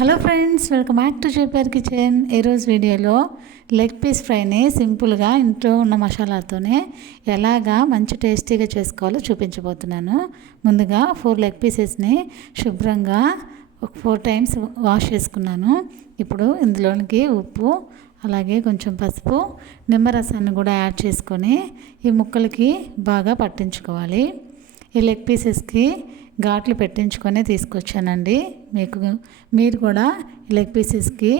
Hello friends, welcome back to JPR kitchen. ఈరోజు వీడియోలో leg piece ఫ్రైని సింపుల్గా ఇంట్లో ఉన్న మసాలాతోనే ఎలాగా మంచి టేస్టీగా చేసుకోవాలో చూపించబోతున్నాను. ముందుగా 4 లెగ్ పీసెస్ని శుభ్రంగా ఒక 4 టైమ్స్ వాష్ చేసుకున్నాను. ఇప్పుడు ఇందులోనికి ఉప్పు, అలాగే కొంచెం పసుపు, నిమ్మరసాన్ని కూడా యాడ్ చేసుకొని ఈ ముక్కలకి బాగా పట్టించుకోవాలి. ఈ లెగ్ పీసెస్కి ఘాట్లు పెట్టించుకొని తీసుకొచ్చానండి. మీరు కూడా లెగ్ పీసెస్కి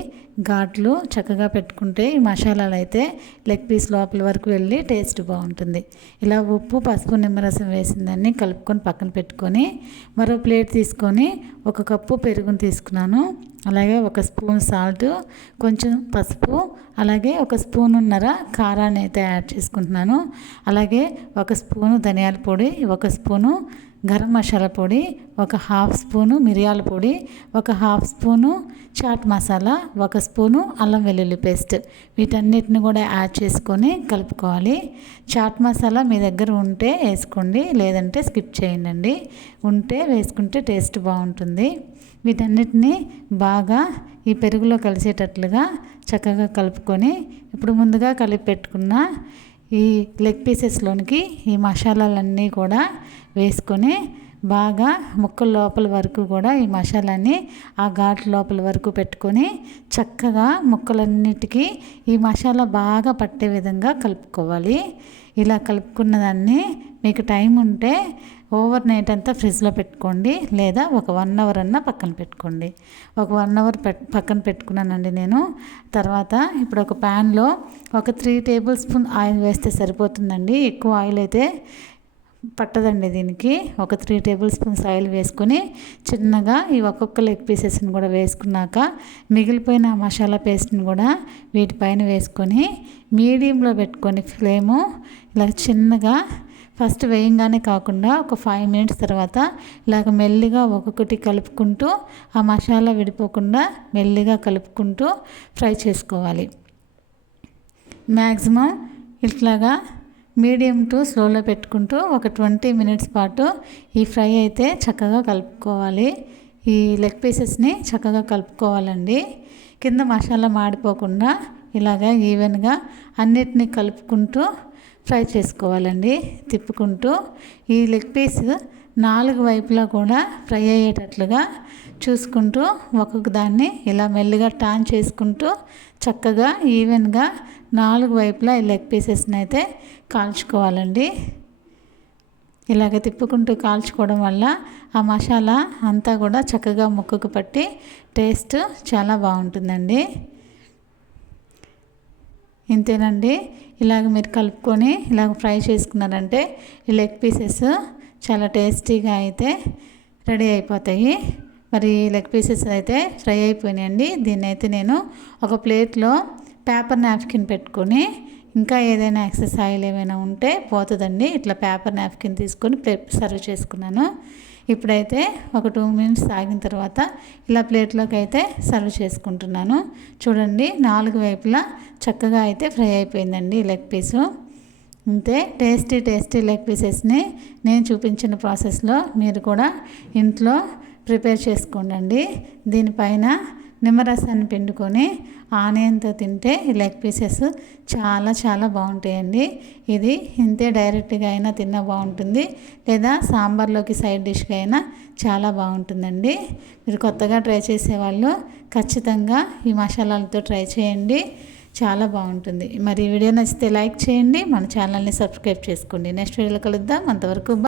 ఘాట్లు చక్కగా పెట్టుకుంటే ఈ మసాలాలు అయితే లెగ్ పీస్ లోపల వరకు వెళ్ళి టేస్ట్ బాగుంటుంది. ఇలా ఉప్పు, పసుపు, నిమ్మరసం వేసిందాన్ని కలుపుకొని పక్కన పెట్టుకొని మరో ప్లేట్ తీసుకొని 1 కప్పు పెరుగుని తీసుకున్నాను. అలాగే 1 స్పూన్ సాల్ట్, కొంచెం పసుపు, అలాగే 1 స్పూనున్నర కారాన్ని అయితే యాడ్ చేసుకుంటున్నాను. అలాగే 1 స్పూను ధనియాల పొడి, 1 స్పూను గరం మసాలా పొడి, 1/2 స్పూను మిరియాల పొడి, 1/2 స్పూను చాట్ మసాలా, 1 స్పూను అల్లం వెల్లుల్లి పేస్ట్, వీటన్నిటిని కూడా యాడ్ చేసుకొని కలుపుకోవాలి. చాట్ మసాలా మీ దగ్గర ఉంటే వేసుకోండి, లేదంటే స్కిప్ చేయండి. ఉంటే వేసుకుంటే టేస్ట్ బాగుంటుంది. వీటన్నిటిని బాగా ఈ పెరుగులో కలిసేటట్లుగా చక్కగా కలుపుకొని ఇప్పుడు ముందుగా కలిపి పెట్టుకున్న ఈ లెగ్ పీసెస్లోనికి ఈ మసాలాలన్నీ కూడా వేసుకొని బాగా ముక్కల లోపల వరకు కూడా ఈ మసాలాన్ని ఆ ఘాట్ లోపల వరకు పెట్టుకొని చక్కగా ముక్కలన్నిటికీ ఈ మసాలా బాగా పట్టే విధంగా కలుపుకోవాలి. ఇలా కలుపుకున్న దాన్ని మీకు టైం ఉంటే ఓవర్ నైట్ అంతా ఫ్రిడ్జ్లో పెట్టుకోండి, లేదా ఒక 1 అవర్ అన్నా పక్కన పెట్టుకోండి. ఒక 1 అవర్ పక్కన పెట్టుకున్నానండి నేను. తర్వాత ఇప్పుడు ఒక ప్యాన్లో ఒక 3 టేబుల్ స్పూన్ ఆయిల్ వేస్తే సరిపోతుందండి. ఎక్కువ ఆయిల్ అయితే పట్టదండి దీనికి. ఒక 3 టేబుల్ స్పూన్స్ ఆయిల్ వేసుకొని చిన్నగా ఈ ఒక్కొక్క లెగ్ పీసెస్ని కూడా వేసుకున్నాక మిగిలిపోయిన మసాలా పేస్ట్ని కూడా వీటిపైన వేసుకొని మీడియంలో పెట్టుకొని ఫ్లేము ఇలా చిన్నగా ఫస్ట్ వేయంగానే కాకుండా ఒక 5 మినిట్స్ తర్వాత ఇలాగ మెల్లిగా ఒక్కొక్కటి కలుపుకుంటూ ఆ మసాలా విడిపోకుండా మెల్లిగా కలుపుకుంటూ ఫ్రై చేసుకోవాలి. మ్యాక్సిమం ఇట్లాగా మీడియం టు స్లోలో పెట్టుకుంటూ ఒక 20 మినిట్స్ పాటు ఈ ఫ్రై అయితే చక్కగా కలుపుకోవాలి. ఈ లెగ్ పీసెస్ని చక్కగా కలుపుకోవాలండి. కింద మసాలా మాడిపోకుండా ఇలాగా ఈవెన్గా అన్నిటినీ కలుపుకుంటూ ఫ్రై చేసుకోవాలండి. తిప్పుకుంటూ ఈ లెగ్ పీస్ 4 వైపులా కూడా ఫ్రై అయ్యేటట్లుగా చూసుకుంటూ ఒక్కొక్క దాన్ని ఇలా మెల్లిగా టర్న్ చేసుకుంటూ చక్కగా ఈవెన్గా 4 వైపులా ఈ లెగ్ పీసెస్ని అయితే కాల్చుకోవాలండి. ఇలాగ తిప్పుకుంటూ కాల్చుకోవడం వల్ల ఆ మసాలా అంతా కూడా చక్కగా ముక్కకు పట్టి టేస్ట్ చాలా బాగుంటుందండి. ఇంతేనండి. ఇలాగ మీరు కలుపుకొని ఇలాగ ఫ్రై చేసుకున్నారంటే ఈ లెగ్ పీసెస్ చాలా టేస్టీగా అయితే రెడీ అయిపోతాయి. మరి లెగ్ పీసెస్ అయితే ఫ్రై అయిపోయినాయండి. దీన్ని అయితే నేను ఒక ప్లేట్లో పేపర్ నాప్కిన్ పెట్టుకొని, ఇంకా ఏదైనా ఎక్సెస్ ఆయిల్ ఏమైనా ఉంటే పోతుందండి, ఇట్లా పేపర్ నాప్కిన్ తీసుకొని సర్వ్ చేసుకున్నాను. ఇప్పుడైతే ఒక 2 మినిట్స్ ఆగిన తర్వాత ఇలా ప్లేట్లోకి అయితే సర్వ్ చేసుకుంటున్నాను. చూడండి, 4 వైపులా చక్కగా అయితే ఫ్రై అయిపోయిందండి లెగ్ పీసు. అంతే టేస్టీ లెగ్ పీసెస్ని నేను చూపించిన ప్రాసెస్లో మీరు కూడా ఇంట్లో ప్రిపేర్ చేసుకోండి. దీనిపైన నిమ్మరసాన్ని పిండుకొని ఆనియన్తో తింటే ఈ లెగ్ పీసెస్ చాలా బాగుంటాయండి. ఇది ఇంతే డైరెక్ట్గా అయినా తిన్నా బాగుంటుంది, లేదా సాంబార్లోకి సైడ్ డిష్గా అయినా చాలా బాగుంటుందండి. మీరు కొత్తగా ట్రై చేసేవాళ్ళు ఖచ్చితంగా ఈ మసాలాలతో ట్రై చేయండి, చాలా బాగుంటుంది. మరి ఈ వీడియో నచ్చితే లైక్ చేయండి, మన ఛానల్ని సబ్స్క్రైబ్ చేసుకోండి. నెక్స్ట్ వీడియోలో కలుద్దాం. అంతవరకు